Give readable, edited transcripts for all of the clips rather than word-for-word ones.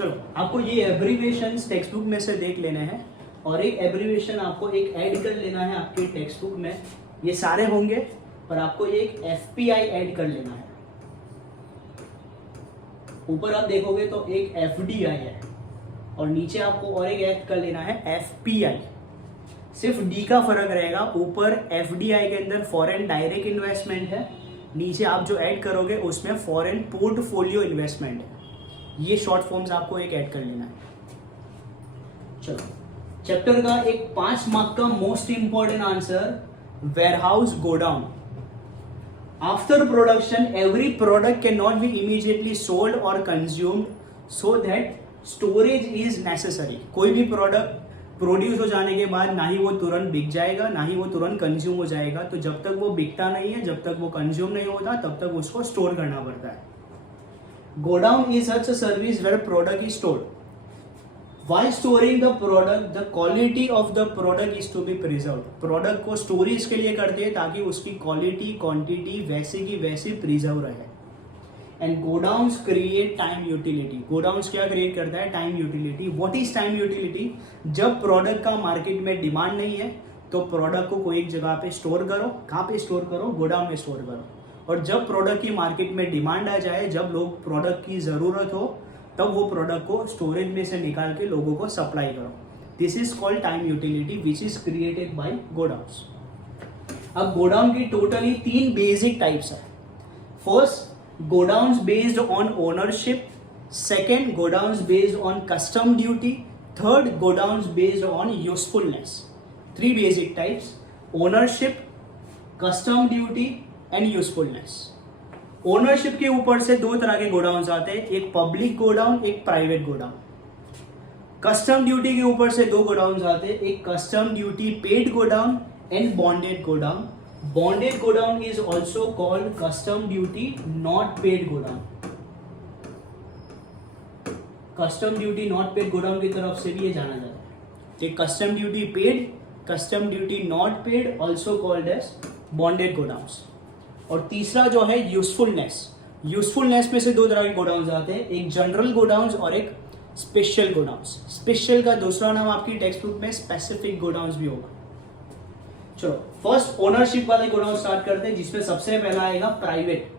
चलो आपको ये एब्रीविएशन टेक्स्ट बुक में से देख लेने हैं और एक एब्रीविएशन आपको एक ऐड कर लेना है आपके टेक्स्ट बुक में। ये सारे होंगे पर आपको एक एफपीआई ऐड कर लेना है। ऊपर आप देखोगे तो एक एफडीआई है और नीचे आपको और एक ऐड कर लेना है एफपीआई। सिर्फ डी का फर्क रहेगा, ऊपर एफडीआई के अंदर फॉरेन डायरेक्ट इन्वेस्टमेंट है, नीचे आप जो ऐड करोगे उसमें फॉरेन पोर्टफोलियो इन्वेस्टमेंट है। ये शॉर्ट फॉर्म्स आपको एक ऐड कर लेना है। चलो चैप्टर का एक 5 मार्क का most important answer, warehouse godown. After production every product can not be immediately sold और consumed, so that storage is necessary. कोई भी प्रोडक्ट प्रोड्यूस हो जाने के बाद ना ही वो तुरंत बिक जाएगा ना ही वो तुरंत कंज्यूम हो जाएगा, तो जब तक वो बिकता नहीं है, जब तक वो कंज्यूम नहीं होता, तब तक उसको स्टोर करना पड़ता है। Godown is such a service where product is stored. While storing the product, the quality of the product is to be preserved. Product को स्टोर इसके लिए करते हैं ताकि उसकी क्वालिटी क्वांटिटी वैसे की वैसे प्रिजर्व रहे। And godowns create time utility. Godowns क्या क्रिएट करता है? Time utility. What is time utility? जब प्रोडक्ट का मार्केट में डिमांड नहीं है तो प्रोडक्ट को कोई एक जगह पे स्टोर करो। कहाँ पे स्टोर करो? गोडाउन में स्टोर करो। और जब प्रोडक्ट की मार्केट में डिमांड आ जाए, जब लोग प्रोडक्ट की जरूरत हो, तब वो प्रोडक्ट को स्टोरेज में से निकाल के लोगों को सप्लाई करो। This is called time utility which is created by godowns. अब गोडाउन की टोटली 3 बेसिक टाइप्स है। First, godowns based on ownership. Second, godowns based on custom duty. Third, godowns based on usefulness. 3 basic types: ownership, custom duty and usefulness. Ownership के ऊपर से 2 तरह के godowns आते हैं, एक पब्लिक गोडाउन, एक प्राइवेट गोडाउन। कस्टम ड्यूटी के ऊपर से 2 गोडाउन्स आते हैं, एक custom duty paid godown and bonded godown. Bonded godown is also called custom duty not paid godown. Custom duty not paid godown की तरफ से भी ये जाना जाता है। तो custom duty paid, custom duty not paid, also called as bonded godowns. और तीसरा जो है यूजफुलनेस। यूजफुलनेस में से 2 तरह के गोडाउन्स आते हैं, एक जनरल गोडाउन्स और एक स्पेशल गोडाउन्स। स्पेशल का दूसरा नाम आपकी टेक्स्ट बुक में स्पेसिफिक गोडाउन्स भी होगा। चलो फर्स्ट ओनरशिप वाले गोडाउन स्टार्ट करते हैं, जिसमें सबसे पहला आएगा private.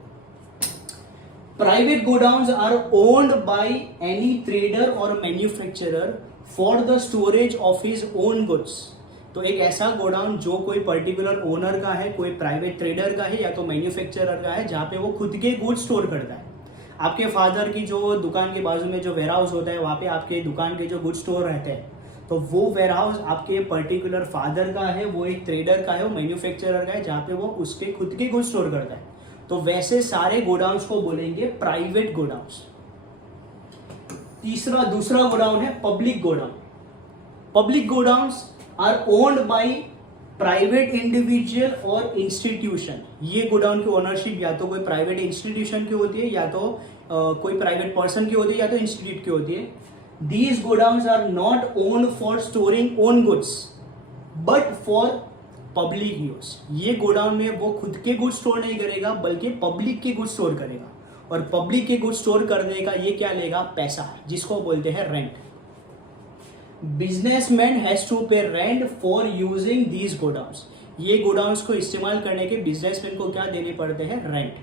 Private godowns are owned by any trader और manufacturer for the storage of his own goods. तो एक ऐसा गोडाउन जो कोई पर्टिकुलर ओनर का है, कोई प्राइवेट ट्रेडर का है या तो मैन्युफैक्चरर का है, जहाँ पे वो खुद के गुड्स स्टोर करता है। आपके फादर की जो दुकान के बाजू में जो वेयर हाउस होता है, वहाँ पे आपके दुकान के जो गुड्स स्टोर रहते हैं, तो वो वेयर हाउस आपके पर्टिकुलर फादर का है, वो एक ट्रेडर का है, वो मैन्युफैक्चरर का है, जहाँ पे वो उसके खुद के गुड्स स्टोर करता है। तो वैसे सारे गोडाउन्स को बोलेंगे प्राइवेट गोडाउन्स। दूसरा गोडाउन है public godown. Public godowns are owned by private individual और institution। ये गोडाउन की ओनरशिप या तो कोई प्राइवेट इंस्टीट्यूशन की होती है, या तो कोई प्राइवेट पर्सन की होती है, या तो इंस्टीट्यूट की होती है। These godowns are not owned for storing own goods but for public use। ये गोडाउन में वो खुद के गुड्स स्टोर नहीं करेगा बल्कि पब्लिक के गुड्स स्टोर करेगा, और पब्लिक के गुड्स स्टोर करने का ये क्या लेगा? पैसा, जिसको बोलते हैं रेंट। बिजनेसमैन हैज टू पे rent for using these godowns. ये गोडाउन्स को इस्तेमाल करने के बिजनेसमैन को क्या देने पड़ते हैं? Rent.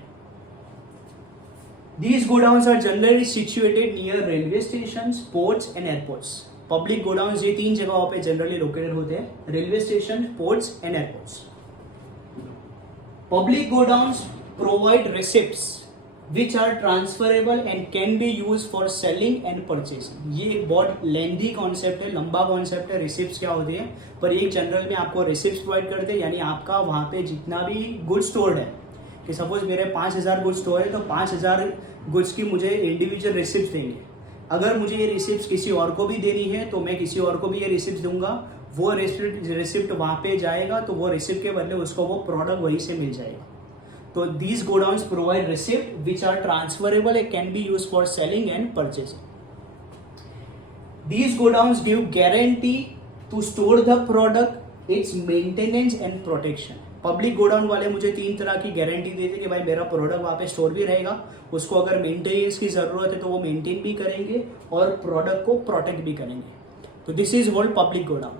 These godowns are generally situated near railway station, ports and airports. Public godowns ये 3 जगहों पे जनरली लोकेटेड होते हैं, railway station, ports and airports. Public godowns provide receipts which are transferable and can be used for selling and purchasing। ये एक बहुत lengthy concept है, लंबा कॉन्सेप्ट है। रिसिप्ट्स क्या होती है? पर एक जनरल में आपको रिसिप्ट्स प्रोवाइड करते हैं, यानी आपका वहाँ पे जितना भी गुड स्टोर्ड है, कि सपोज मेरे 5000 गुड स्टोर है, तो 5000 गुड्स की मुझे इंडिविजुअल रिसिप्ट देंगे। अगर मुझे ये रिसिप्ट किसी और को भी देनी है तो मैं किसी और को भी ये रिसिप्ट दूंगा। वो रिसिप्ट वहाँ पे जाएगा तो वो रिसिप्ट के बदले उसको वो प्रोडक्ट वहीं से मिल जाएगा। तो these godowns provide receipt which are transferable and can be used for selling and purchasing. These godowns give guarantee to store the product, its maintenance and protection। Public godown वाले मुझे 3 तरह की गारंटी देते कि भाई मेरा प्रोडक्ट वहाँ पे स्टोर भी रहेगा, उसको अगर मेंटेनेंस की ज़रूरत है तो वो मेंटेन भी करेंगे और प्रोडक्ट को प्रोटेक्ट भी करेंगे। तो this is hold public godown.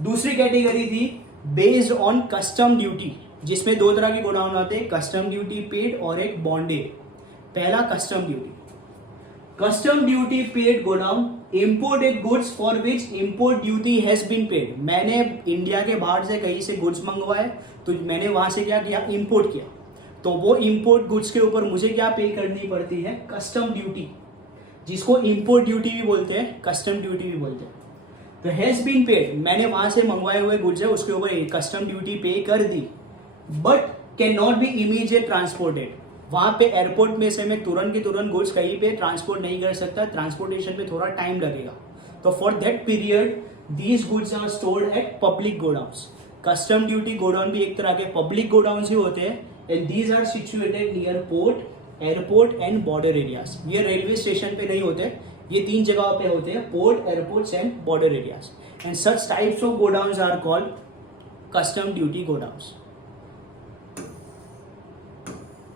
दूसरी कैटेगरी थी बेस्ड ऑन कस्टम ड्यूटी, जिसमें 2 तरह के गोडाउन आते हैं, कस्टम ड्यूटी पेड और एक बॉन्डेड। पहला custom duty. Custom duty paid godown, imported goods for which import duty has been paid. मैंने इंडिया के बाहर से कहीं से गुड्स मंगवाए तो मैंने वहां से क्या किया, इंपोर्ट किया, तो वो इंपोर्ट गुड्स के ऊपर मुझे क्या पे करनी पड़ती है, कस्टम ड्यूटी, जिसको इंपोर्ट ड्यूटी भी बोलते हैं, कस्टम ड्यूटी भी बोलते हैं। तो हैज बीन पेड, मैंने वहां से मंगवाए हुए गुड्स है उसके ऊपर कस्टम ड्यूटी पे कर दी, but can not be immediate transported. वहां पे एयरपोर्ट में से मैं तुरंत की तुरंत गुड्स कहीं पे ट्रांसपोर्ट नहीं कर सकता, ट्रांसपोर्टेशन पे थोड़ा टाइम लगेगा। तो for that period these goods are stored at public godowns. Custom duty godown भी एक तरह के पब्लिक गोडाउन्स ही होते हैं, and these are situated near port, airport and border areas. ये रेलवे स्टेशन पे नहीं होते, ये 3 जगहों पे होते हैं, port, airports and border areas, and such types of godowns are called custom duty godowns.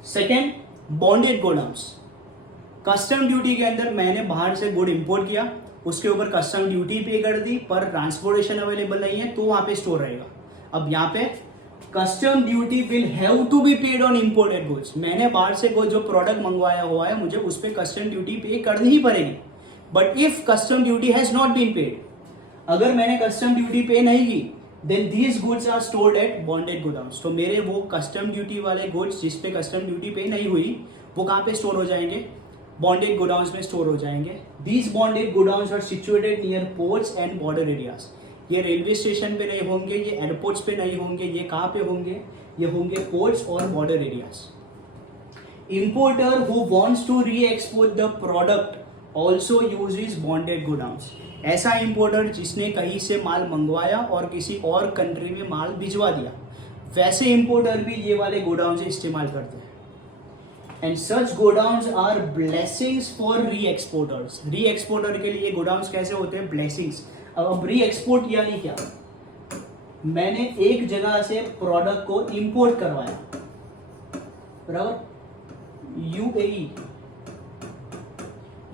Second, bonded godowns. Custom duty के अंदर मैंने बाहर से गुड इंपोर्ट किया, उसके ऊपर कस्टम ड्यूटी पे कर दी, पर ट्रांसपोर्टेशन अवेलेबल नहीं है तो वहां पे स्टोर रहेगा। अब यहाँ पे custom duty will have to be paid on imported goods. मैंने बाहर से कोई जो प्रोडक्ट मंगवाया हुआ है मुझे उस पर कस्टम ड्यूटी पे करनी ही पड़ेगी, but if custom duty has not been paid, अगर मैंने कस्टम ड्यूटी पे नहीं की, then these goods are stored at bonded godowns. तो मेरे वो कस्टम ड्यूटी वाले गुड्स जिसपे कस्टम ड्यूटी पे नहीं हुई वो कहाँ पे स्टोर हो जाएंगे, बॉन्डेड गोडाउन्स में स्टोर हो जाएंगे। These bonded godowns are situated near ports and border areas. ये रेलवे स्टेशन पे नहीं होंगे, ये एयरपोर्ट्स पे नहीं होंगे, ये कहाँ पे होंगे, ये होंगे पोर्ट्स और border areas. Importer who wants to re export the product also uses bonded godowns. ऐसा इंपोर्टर जिसने कहीं से माल मंगवाया और किसी और कंट्री में माल भिजवा दिया, वैसे इंपोर्टर भी ये वाले गोडाउन से इस्तेमाल करते हैं। And such godowns are blessings for re exporters. Re exporter के लिए गोडाउन्स कैसे होते हैं, ब्लेसिंग्स। अब री एक्सपोर्ट यानी क्या, मैंने एक जगह से प्रोडक्ट को इंपोर्ट करवाया, बराबर,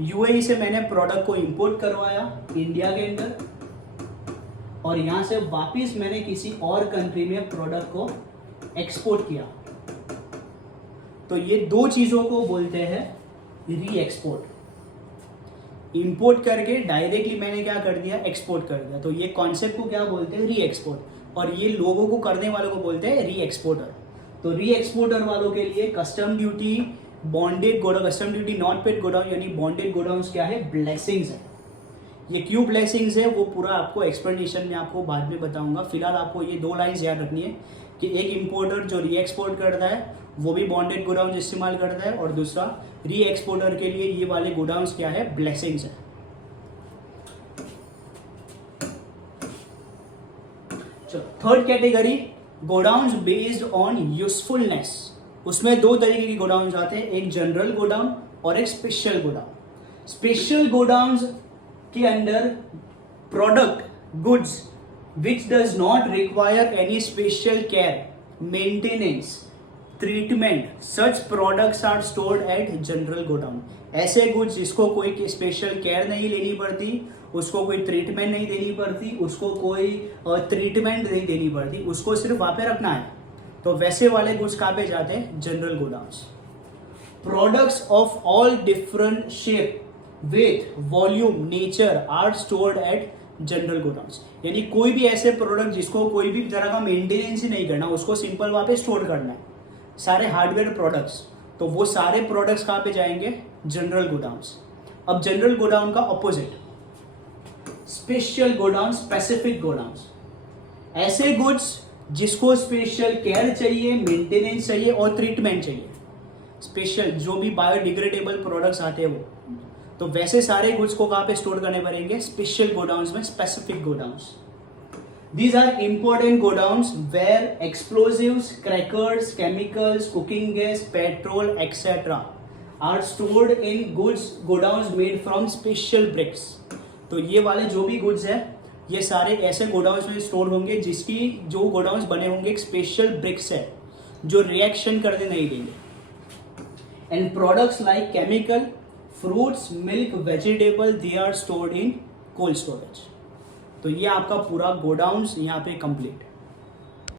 यूएई से मैंने प्रोडक्ट को इंपोर्ट करवाया इंडिया के अंदर, और यहां से वापस मैंने किसी और कंट्री में प्रोडक्ट को एक्सपोर्ट किया। तो ये 2 चीजों को बोलते हैं री एक्सपोर्ट। इंपोर्ट करके डायरेक्टली मैंने क्या कर दिया, एक्सपोर्ट कर दिया। तो ये कॉन्सेप्ट को क्या बोलते हैं, री एक्सपोर्ट, और ये लोगों को करने वालों को बोलते हैं री एक्सपोर्टर। तो री एक्सपोर्टर वालों के लिए custom duty, bonded godown, custom duty not paid godown यानी बॉन्डेड गोडाउन क्या है, ब्लेसिंग्स है। ये क्यों ब्लेसिंग्स है वो पूरा आपको एक्सप्लेनेशन में आपको बाद में बताऊंगा। फिलहाल आपको ये 2 लाइन्स याद रखनी है कि एक इंपोर्टर जो री एक्सपोर्ट करता है वो भी बॉन्डेड गोडाउन इस्तेमाल करता है, और दूसरा री एक्सपोर्टर के लिए ये वाले गोडाउन्स क्या है, ब्लेसिंग्स है। चलो, third category, godowns based on usefulness. उसमें 2 तरीके की गोडाउन्स आते हैं, एक जनरल गोडाउन और एक स्पेशल गोडाउन। स्पेशल गोडाउन्स के अंदर product, goods which does not require any special care, maintenance, treatment, such products are stored at general godown. ऐसे गुड्स जिसको कोई स्पेशल केयर नहीं लेनी पड़ती, उसको कोई ट्रीटमेंट नहीं देनी पड़ती, उसको कोई ट्रीटमेंट नहीं देनी पड़ती, उसको सिर्फ वहां पे रखना है, तो वैसे वाले गुड्स कहाँ पे जाते हैं, general godowns. Products of all different shape, weight, volume, nature are stored at general godowns. यानी कोई भी ऐसे प्रोडक्ट जिसको कोई भी तरह का मेंटेनेंस ही नहीं करना, उसको सिंपल वहां पे स्टोर करना है। सारे हार्डवेयर प्रोडक्ट्स, तो वो सारे प्रोडक्ट्स कहाँ पे जाएंगे, जनरल गोडाउन्स। अब जनरल गोडाउन का opposite, special godown, specific godowns. ऐसे गुड्स जिसको स्पेशल केयर चाहिए, मेंटेनेंस चाहिए और ट्रीटमेंट चाहिए, स्पेशल जो भी बायोडिग्रेडेबल प्रोडक्ट्स आते हैं वो, तो वैसे सारे गुड्स को कहाँ पे स्टोर करने पड़ेंगे, स्पेशल गोडाउन्स में, specific godowns. These are important godowns where explosives, crackers, chemicals, cooking gas, petrol, etc. are stored in goods godowns made from special bricks. तो ये वाले जो भी गुड्स है ये सारे ऐसे गोडाउन्स में स्टोर होंगे जिसकी जो गोडाउन्स बने होंगे एक स्पेशल ब्रिक्स है जो रिएक्शन करने नहीं देंगे। And products like chemical, fruits, milk, vegetable, they are stored in cold storage. तो ये आपका पूरा गोडाउन्स यहाँ पे कंप्लीट।